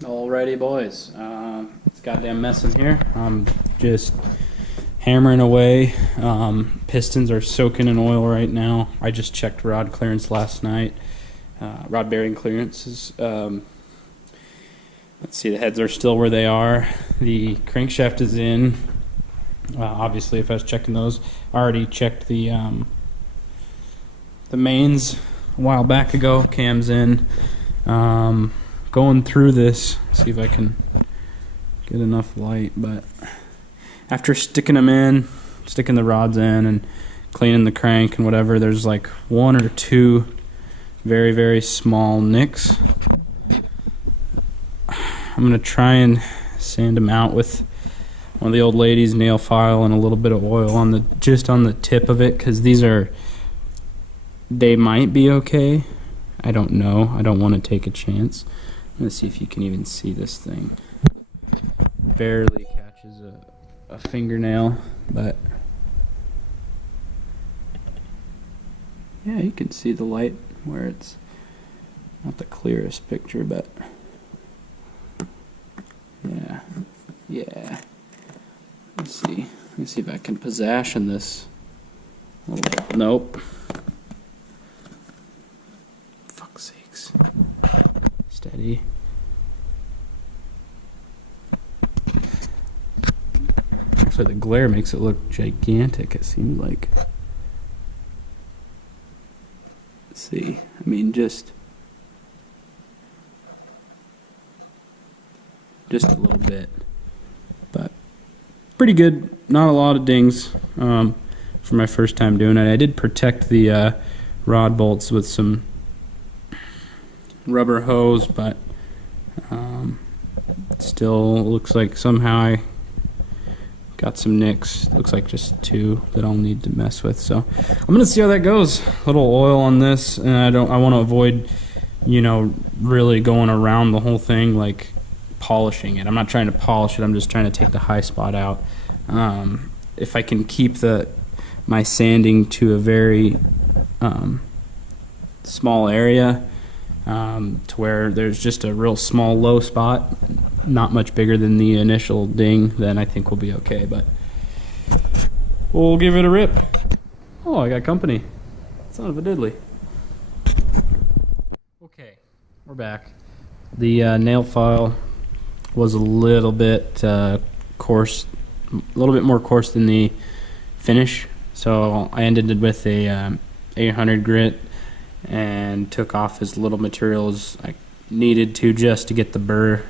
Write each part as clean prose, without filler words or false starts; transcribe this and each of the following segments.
Alrighty, boys. It's a goddamn mess in here. I'm just hammering away. Pistons are soaking in oil right now. I just checked rod clearance last night. Rod bearing clearances. Let's see, the heads are still where they are. The crankshaft is in. Obviously, if I was checking those, I already checked the mains a while back ago. Cam's in. Going through this, see if I can get enough light, but after sticking the rods in and cleaning the crank and whatever, there's like one or two very, very small nicks. I'm going to try and sand them out with one of the old lady's nail file and a little bit of oil on just on the tip of it, because they might be okay. I don't know. I don't want to take a chance. Let's see if you can even see this thing. Barely catches a fingernail, but yeah, you can see the light where it's not the clearest picture, but yeah. Let's see if I can position this. Nope. Fuck's sakes. Steady. Actually, the glare makes it look gigantic, it seems like. Let's see. I mean, just a little bit. But pretty good. Not a lot of dings for my first time doing it. I did protect the rod bolts with some rubber hose, but still looks like somehow I got some nicks. Looks like just two that I'll need to mess with. So I'm gonna see how that goes. A little oil on this, and I want to avoid, really going around the whole thing, like polishing it. I'm not trying to polish it. I'm just trying to take the high spot out. If I can keep my sanding to a very small area, to where there's just a real small low spot, not much bigger than the initial ding, then I think we'll be okay. But we'll give it a rip. Oh, I got company. Son of a diddly. Okay, we're back. The nail file was a little bit coarse, a little bit more coarse than the finish, so I ended it with a 800 grit and took off as little material as I needed to just to get the burr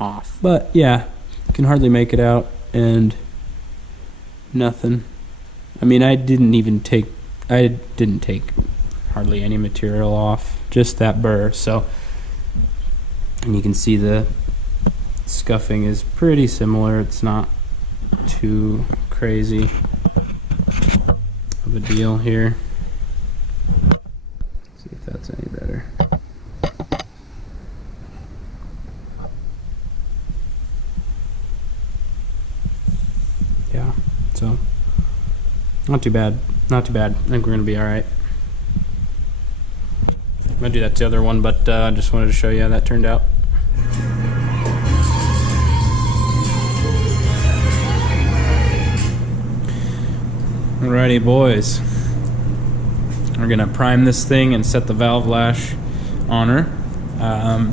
off. But yeah, can hardly make it out, and nothing. I mean, I didn't take hardly any material off, just that burr. So, and you can see the scuffing is pretty similar. It's not too crazy of a deal here. See if that's any better. Yeah, so not too bad. Not too bad. I think we're gonna be all right. I'm gonna do that to the other one, but I just wanted to show you how that turned out. Alrighty, boys. We're gonna prime this thing and set the valve lash on her.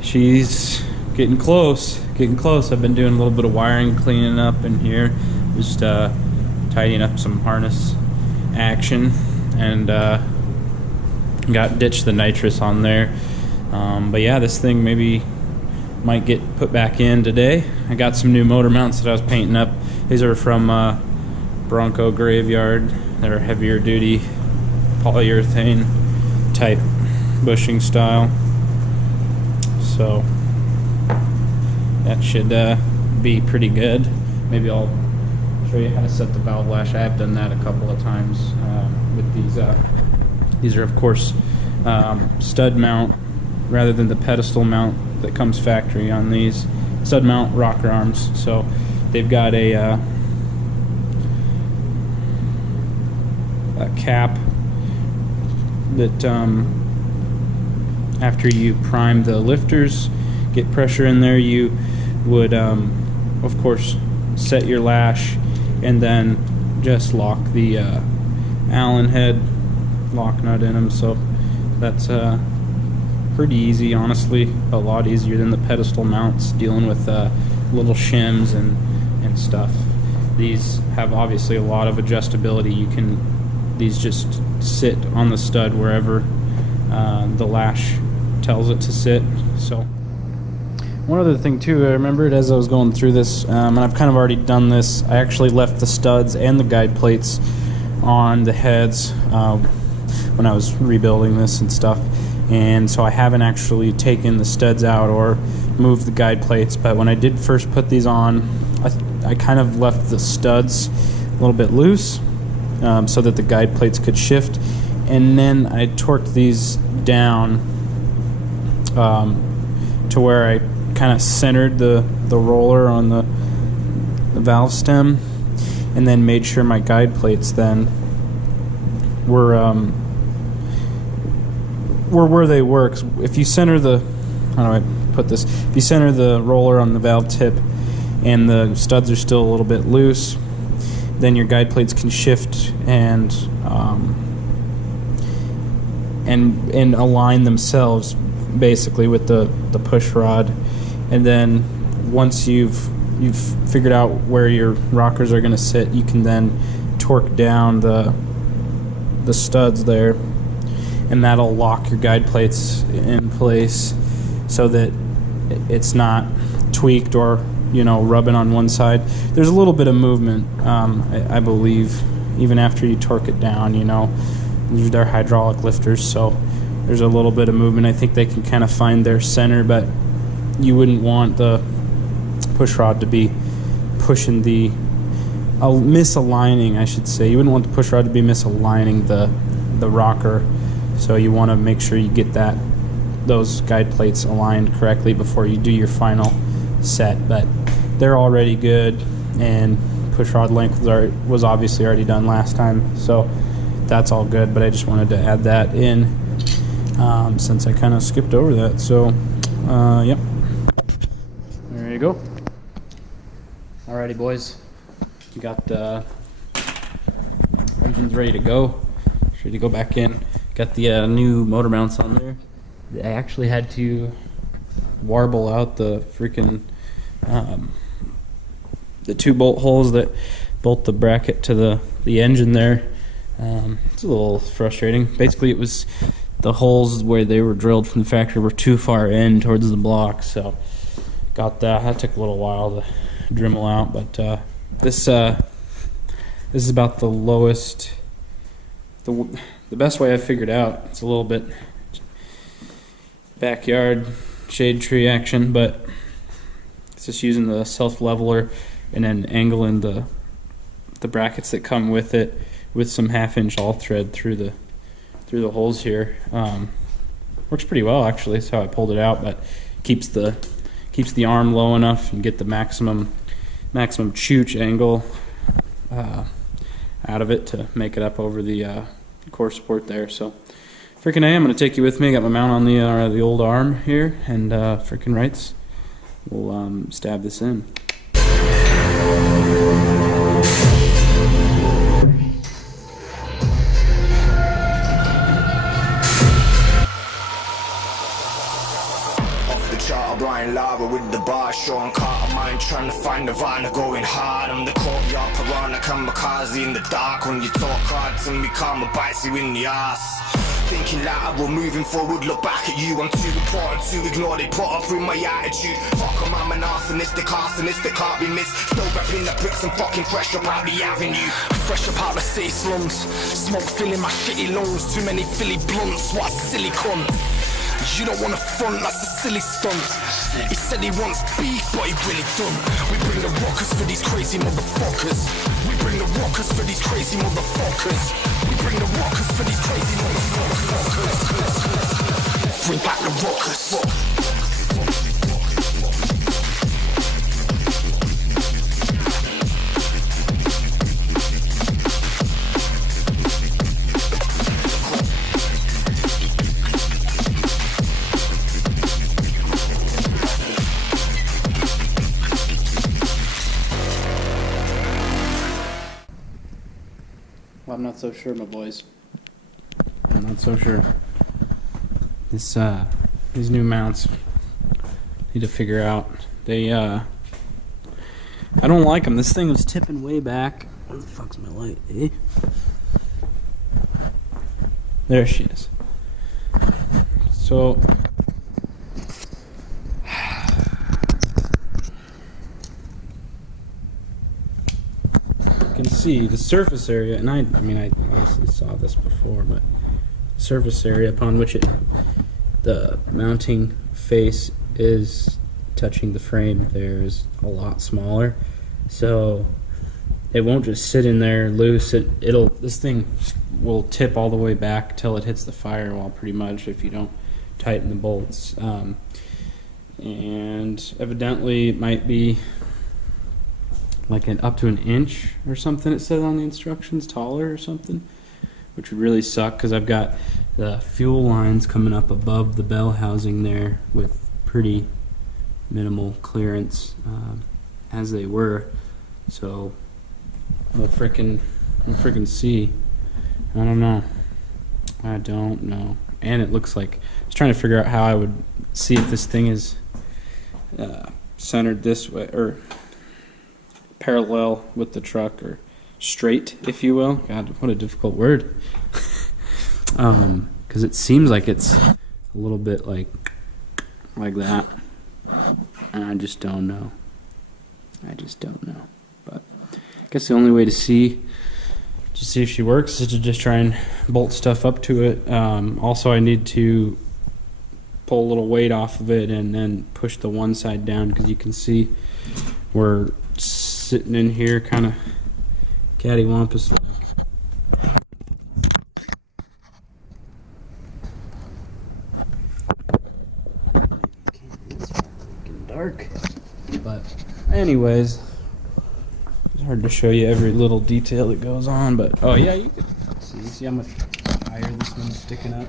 She's getting close. I've been doing a little bit of wiring, cleaning up in here, just tidying up some harness action, and ditched the nitrous on there. But yeah, this thing might get put back in today. I got some new motor mounts that I was painting up. These are from Bronco Graveyard. They're heavier duty polyurethane type bushing style, so that should be pretty good. Maybe I'll show you how to set the valve lash. I have done that a couple of times with these. These are, of course, stud mount rather than the pedestal mount that comes factory on these. Stud mount rocker arms. So they've got a cap that after you prime the lifters, get pressure in there, you would, of course, set your lash and then just lock the Allen head lock nut in them. So that's pretty easy, honestly, a lot easier than the pedestal mounts dealing with little shims and stuff. These have obviously a lot of adjustability. These just sit on the stud wherever the lash tells it to sit. So one other thing too, I remembered as I was going through this, and I've kind of already done this, I actually left the studs and the guide plates on the heads when I was rebuilding this and stuff, and so I haven't actually taken the studs out or moved the guide plates. But when I did first put these on, I kind of left the studs a little bit loose so that the guide plates could shift, and then I torqued these down to where I kind of centered the roller on the valve stem, and then made sure my guide plates then were where they were. 'Cause if you center the, how do I put this? If you center the roller on the valve tip and the studs are still a little bit loose, then your guide plates can shift and align themselves basically with the push rod. And then once you've figured out where your rockers are going to sit, you can then torque down the studs there, and that'll lock your guide plates in place so that it's not tweaked or, you know, rubbing on one side. There's a little bit of movement, I believe, even after you torque it down. You know, they're hydraulic lifters, so there's a little bit of movement. I think they can kind of find their center, but you wouldn't want the push rod to be pushing the misaligning, I should say. You wouldn't want the push rod to be misaligning the rocker, so you want to make sure you get those guide plates aligned correctly before you do your final set. But they're already good, and push rod length was obviously already done last time, so that's all good. But I just wanted to add that in since I kind of skipped over that. So yep, there you go. Alrighty, boys, you got the engine's ready to go. Ready to go back in. Got the new motor mounts on there. I actually had to warble out the freaking the 2 bolt holes that bolt the bracket to the engine there. It's a little frustrating. Basically, it was the holes where they were drilled from the factory were too far in towards the block, so got that. That took a little while to Dremel out, but this is about the lowest, the best way I figured out. It's a little bit backyard shade tree action, but it's just using the self leveler and then angling the brackets that come with it with some 1/2" all thread through the holes here. Works pretty well, actually. That's how I pulled it out, but keeps the arm low enough and get the maximum chooch angle out of it to make it up over the core support there. So freaking A, I'm going to take you with me. I got my mount on the old arm here, and freaking rights, we'll stab this in. Blind lava with the bar, Sean Carter mind trying to find Nirvana, going hard. I'm the courtyard piranha, kamikaze in the dark. When you talk hard to me, karma bites you in the ass. Thinking lateral, moving forward, look back at you. I'm too important to ignore, they put up with my attitude. Fuck 'em, I'm an arsonist, can't be missed. Still repping the bricks and fucking fresh up out the avenue. Fresh up out the city slums, smoke filling my shitty lungs. Too many Philly blunts, what a silly cunt. You don't wanna front, that's a silly stunt. He said he wants beef, but he really don't. We bring the rockers for these crazy motherfuckers. We bring the rockers for these crazy motherfuckers. We bring the rockers for these crazy motherfuckers. Bring back the rockers. I'm not so sure, my boys. I'm not so sure. These new mounts need to figure out. They, I don't like them. This thing was tipping way back. Where the fuck's my light, eh? There she is. So, you can see the surface area, and I mean, I honestly saw this before, but the surface area upon which the mounting face is touching the frame there is a lot smaller, so it won't just sit in there loose. This thing will tip all the way back till it hits the firewall, pretty much, if you don't tighten the bolts. And evidently it might be like up to an inch or something, it said on the instructions, taller or something, which would really suck because I've got the fuel lines coming up above the bell housing there with pretty minimal clearance as they were. So we'll frickin' see. I don't know. And it looks like I was trying to figure out how I would see if this thing is centered this way or parallel with the truck or straight, if you will. God, what a difficult word. Because it seems like it's a little bit like that, and I just don't know. But I guess the only way to see if she works is to just try and bolt stuff up to it. Also, I need to pull a little weight off of it and then push the one side down, because you can see we're sitting in here kind of cattywampus like. It's fucking dark. But anyways, it's hard to show you every little detail that goes on, but oh yeah, you can see how much higher this one's sticking up.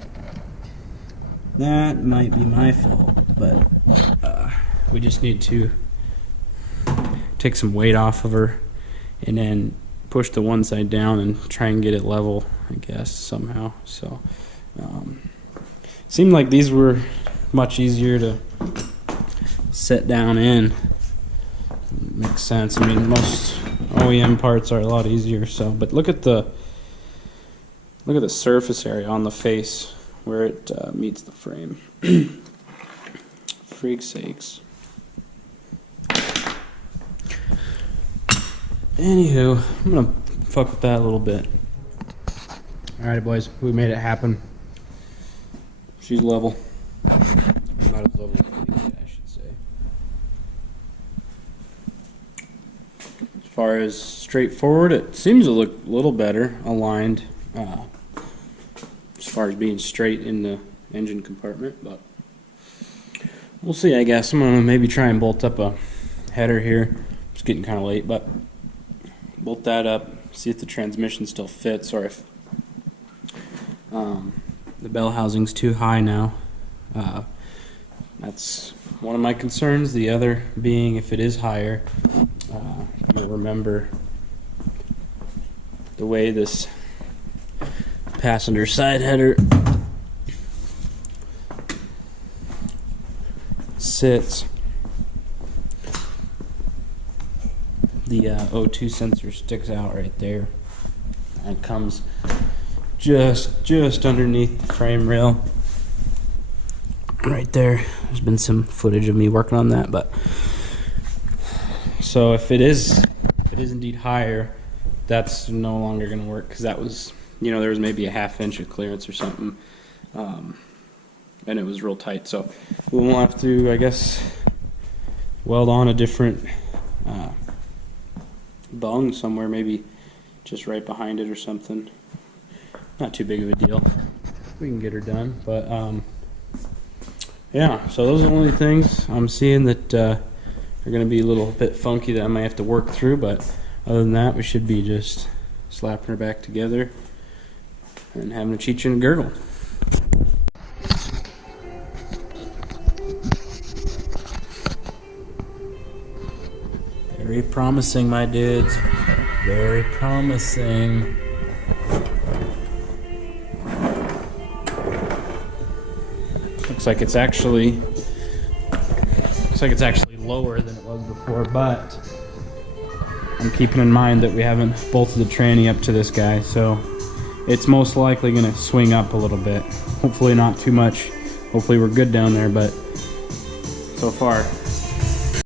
That might be my fault, but we just need to take some weight off of her and then push the one side down and try and get it level, I guess, somehow. So seemed like these were much easier to set down in. Makes sense. I mean, most OEM parts are a lot easier. So, but look at the surface area on the face where it meets the frame. Freak sakes. Anywho, I'm gonna fuck with that a little bit. Alright, boys, we made it happen. She's level. About as level as we can get, I should say. As far as straightforward, it seems to look a little better aligned as far as being straight in the engine compartment, but we'll see, I guess. I'm gonna maybe try and bolt up a header here. It's getting kind of late, but bolt that up, see if the transmission still fits, or if the bell housing's too high now. That's one of my concerns. The other being, if it is higher, you'll remember the way this passenger side header sits. The O2 sensor sticks out right there and comes just underneath the frame rail right there. There's been some footage of me working on that, but so if it is indeed higher, that's no longer going to work, because that was, you know, there was maybe a ½ inch of clearance or something, and it was real tight. So we'll have to, I guess, weld on a different bung somewhere, maybe just right behind it or something. Not too big of a deal. We can get her done, but yeah, so those are the only things I'm seeing that are going to be a little bit funky that I might have to work through, but other than that, we should be just slapping her back together and having a Cheech and a girdle. Very promising, my dudes. Very promising. Looks like it's actually lower than it was before, but I'm keeping in mind that we haven't bolted the tranny up to this guy, so it's most likely gonna swing up a little bit. Hopefully not too much. Hopefully we're good down there, but so far